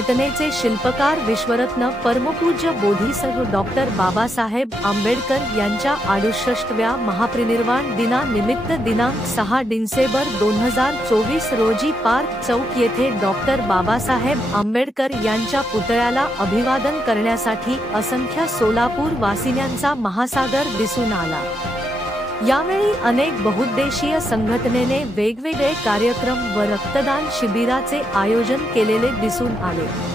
घटनेचे शिल्पकार विश्वरत्न परमपूज्य बोधिसत्व डॉक्टर बाबासाहेब आंबेडकर यांच्या 68व्या महापरिनिर्वाण दिनानिमित्त दिनांक 6 डिसेंबर 2024 रोजी पार्क चौक येथे डॉक्टर बाबासाहेब आंबेडकर यांच्या पुतळ्याला अभिवादन करण्यासाठी असंख्य सोलापूर वासियांचा महासागर दिसून आला। यावेळी अनेक बहुउद्देशीय संघटनेने वेगवेगळे कार्यक्रम व रक्तदान शिबिराचे आयोजन केलेले दिसून आले।